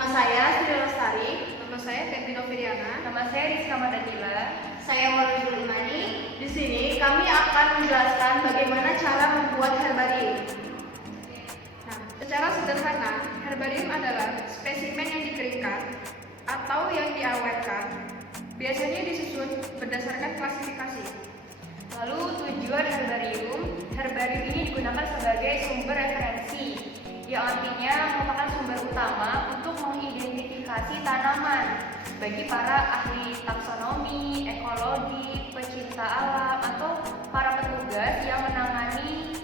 Nama saya Sri Lestari. Nama saya Febi Noviriana. Nama saya Rizka Madakila. Saya Waridul Imani. Di sini kami akan menjelaskan bagaimana cara membuat herbarium. Nah, secara sederhana, herbarium adalah spesimen yang dikeringkan atau yang diawetkan. Biasanya disusun berdasarkan klasifikasi. Lalu tujuan herbarium ini digunakan sebagai sumber referensi, yang artinya merupakan sumber utama untuk mengidentifikasi tanaman bagi para ahli taksonomi, ekologi, pecinta alam, atau para petugas yang menangani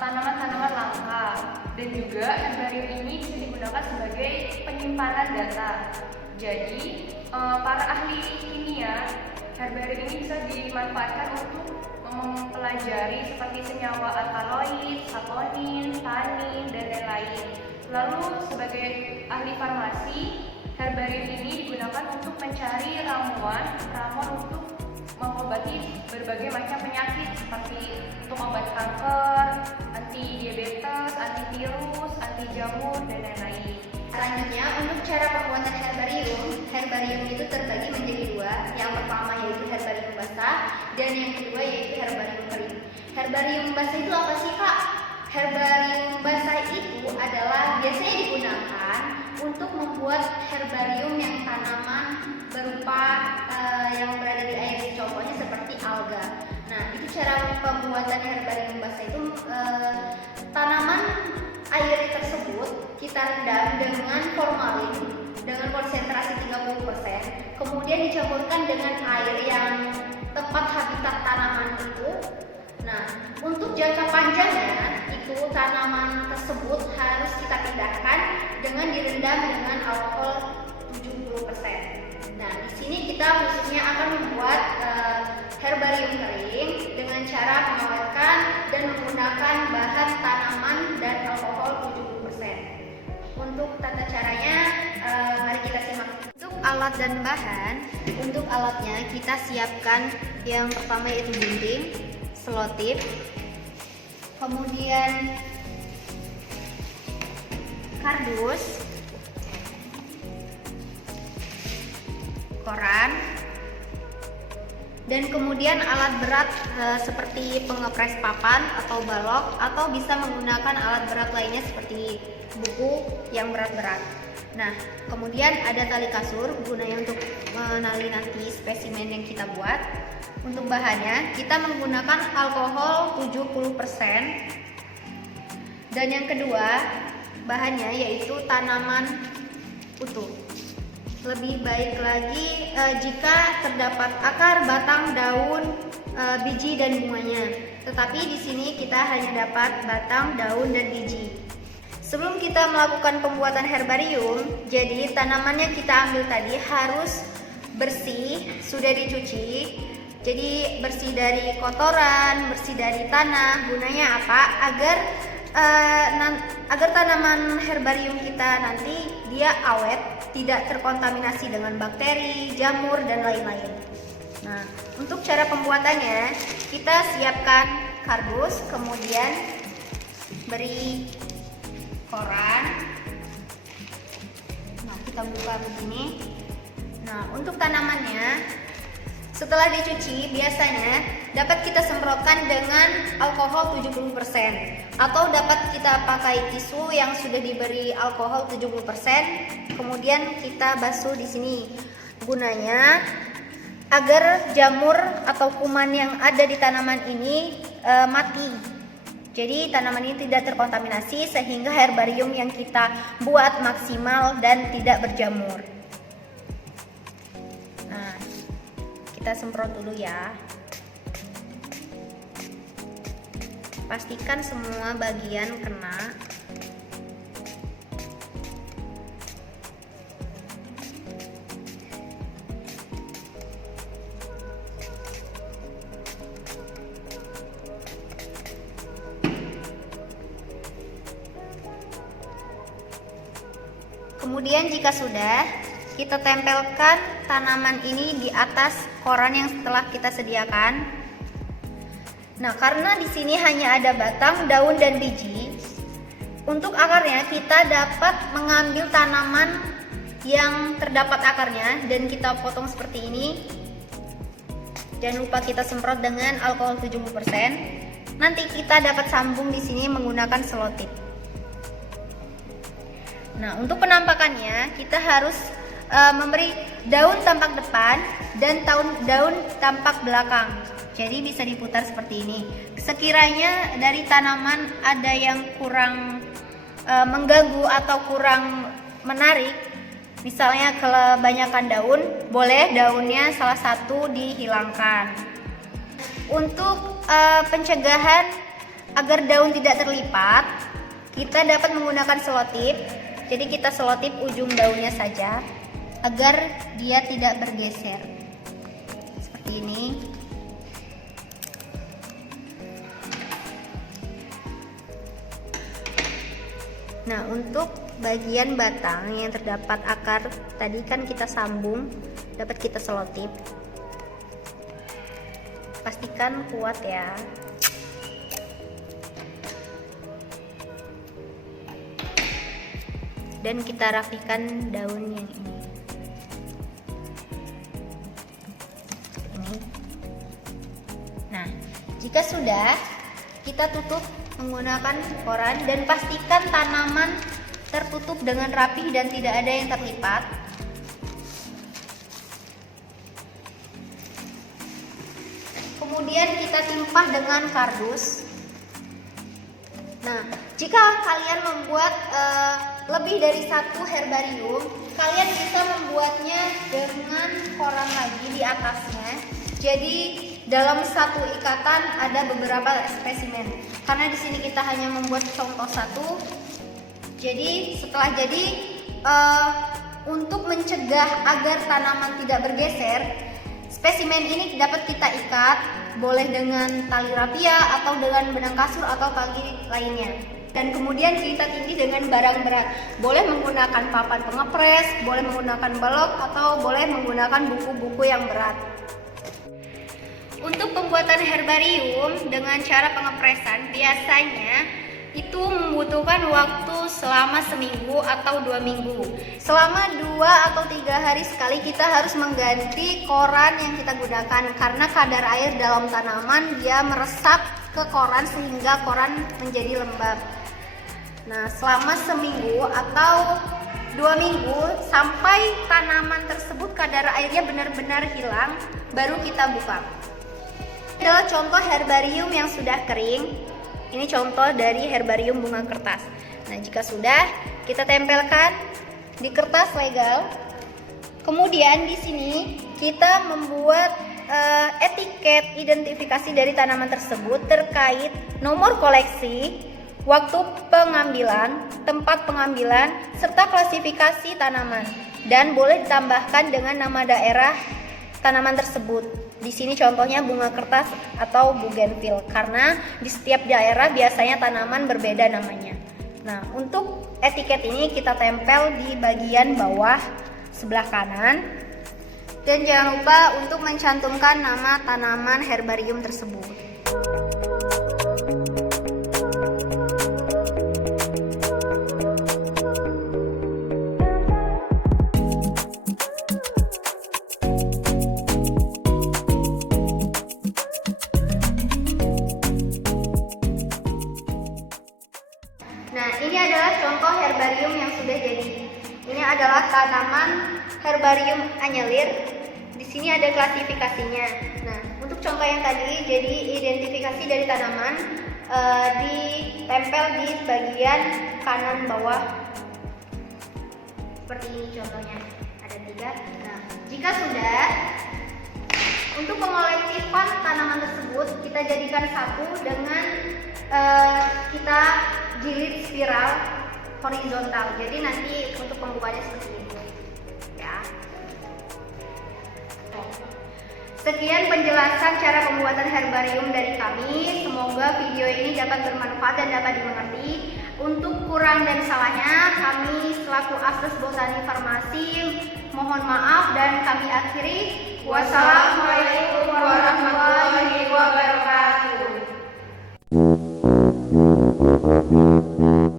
tanaman-tanaman langka. Dan juga herbarium ini bisa digunakan sebagai penyimpanan data. Jadi para ahli kimia, herbarium ini bisa dimanfaatkan untuk mempelajari seperti senyawa alkaloid, saponin, tanin, dan lain-lain. Lalu sebagai ahli farmasi, herbarium ini digunakan untuk mencari ramuan untuk mengobati berbagai macam penyakit seperti untuk obat kanker, anti diabetes, antivirus, anti jamur, dan lain-lain. Selanjutnya, untuk cara pembuatan herbarium itu terbagi menjadi dua. Yang pertama yaitu herbarium basah dan yang kedua yaitu herbarium kering. Herbarium basah itu apa sih, Kak? Herbarium basah itu adalah biasanya digunakan untuk membuat herbarium yang tanaman berupa yang berada di air, contohnya seperti alga. Nah, itu cara pembuatan herbarium basah itu tanaman air tersebut kita rendam dengan formalin dengan konsentrasi 30%, kemudian dicampurkan dengan air yang tepat habitat tanaman itu. Nah, untuk jangka panjangnya itu tanaman tersebut harus kita pindahkan dengan direndam dengan alkohol 70%. Nah, di sini kita khususnya akan membuat herbarium kering dengan cara mengawetkan dan menggunakan bahan tanaman dan alkohol 70%. Untuk tata caranya, mari kita simak. Untuk alat dan bahan, untuk alatnya kita siapkan yang pertama yaitu gunting, selotip, kemudian kardus, koran, dan kemudian alat berat seperti pengepres papan atau balok, atau bisa menggunakan alat berat lainnya seperti buku yang berat-berat. Nah, kemudian ada tali kasur gunanya untuk menali nanti spesimen yang kita buat. Untuk bahannya kita menggunakan alkohol 70%. Dan yang kedua bahannya yaitu tanaman utuh. Lebih baik lagi jika terdapat akar, batang, daun, biji dan bunganya. Tetapi di sini kita hanya dapat batang, daun dan biji. Sebelum kita melakukan pembuatan herbarium, jadi tanamannya kita ambil tadi harus bersih, sudah dicuci. Jadi bersih dari kotoran, bersih dari tanah. Gunanya apa? Agar tanaman herbarium kita nanti dia awet, tidak terkontaminasi dengan bakteri, jamur, dan lain-lain. Nah, untuk cara pembuatannya, kita siapkan kardus, kemudian beri koran. Nah, kita buka begini. Nah, untuk tanamannya, setelah dicuci biasanya dapat kita semprotkan dengan alkohol 70%, atau dapat kita pakai tisu yang sudah diberi alkohol 70%, kemudian kita basuh di sini. Gunanya agar jamur atau kuman yang ada di tanaman ini mati. Jadi tanaman ini tidak terkontaminasi sehingga herbarium yang kita buat maksimal dan tidak berjamur. Nah, kita semprot dulu ya. Pastikan semua bagian kena. Kemudian jika sudah, kita tempelkan tanaman ini di atas koran yang telah kita sediakan. Nah, karena di sini hanya ada batang, daun, dan biji, Untuk akarnya kita dapat mengambil tanaman yang terdapat akarnya dan kita potong seperti ini. Jangan lupa kita semprot dengan alkohol 70%. Nanti kita dapat sambung di sini menggunakan selotip. Nah, untuk penampakannya kita harus memberi daun tampak depan dan daun tampak belakang. Jadi bisa diputar seperti ini. Sekiranya dari tanaman ada yang kurang mengganggu atau kurang menarik, misalnya kebanyakan daun, boleh daunnya salah satu dihilangkan. Untuk pencegahan agar daun tidak terlipat, kita dapat menggunakan selotip. Jadi kita selotip ujung daunnya saja agar dia tidak bergeser. Seperti ini. Nah, untuk bagian batang yang terdapat akar tadi kan kita sambung, dapat kita selotip. Pastikan kuat ya. Dan kita rapikan daun yang ini. Nah, jika sudah, kita tutup menggunakan koran dan pastikan tanaman tertutup dengan rapi dan tidak ada yang terlipat. Kemudian kita timpah dengan kardus. Nah, jika kalian membuat lebih dari satu herbarium, kalian bisa membuatnya dengan koran lagi di atasnya. Jadi dalam satu ikatan ada beberapa spesimen. Karena di sini kita hanya membuat contoh satu. Jadi setelah untuk mencegah agar tanaman tidak bergeser, spesimen ini dapat kita ikat, boleh dengan tali rapia atau dengan benang kasur atau tali lainnya. Dan kemudian kita tindih dengan barang berat. Boleh menggunakan papan pengepres, boleh menggunakan balok, atau boleh menggunakan buku-buku yang berat. Untuk pembuatan herbarium dengan cara pengepresan biasanya itu membutuhkan waktu selama seminggu atau 2 minggu. Selama 2 atau 3 hari sekali kita harus mengganti koran yang kita gunakan karena kadar air dalam tanaman dia meresap ke koran sehingga koran menjadi lembab. Nah, selama seminggu atau 2 minggu sampai tanaman tersebut kadar airnya benar-benar hilang, baru kita buka. Ini adalah contoh herbarium yang sudah kering. Ini contoh dari herbarium bunga kertas. Nah, jika sudah, kita tempelkan di kertas legal. Kemudian di sini kita membuat etiket identifikasi dari tanaman tersebut terkait nomor koleksi, waktu pengambilan, tempat pengambilan, serta klasifikasi tanaman. Dan boleh ditambahkan dengan nama daerah tanaman tersebut. Di sini contohnya bunga kertas atau bougainville karena di setiap daerah biasanya tanaman berbeda namanya. Nah, untuk etiket ini kita tempel di bagian bawah sebelah kanan. Dan jangan lupa untuk mencantumkan nama tanaman herbarium tersebut. Nah, ini adalah contoh herbarium yang sudah jadi. Ini adalah tanaman herbarium anyelir. Di sini ada klasifikasinya. Nah, untuk contoh yang tadi, jadi identifikasi dari tanaman ditempel di bagian kanan bawah. Seperti ini contohnya. Ada 3. Nah, jika sudah, untuk pengolektifan tanaman tersebut kita jadikan satu dengan kita jilid spiral horizontal. Jadi nanti untuk pembukanya seperti ini ya. Sekian penjelasan cara pembuatan herbarium dari kami. Semoga video ini dapat bermanfaat dan dapat dimengerti. Untuk kurang dan salahnya kami selaku Asdes Botani Farmasi mohon maaf dan kami akhiri. Wassalamualaikum warahmatullahi wabarakatuh.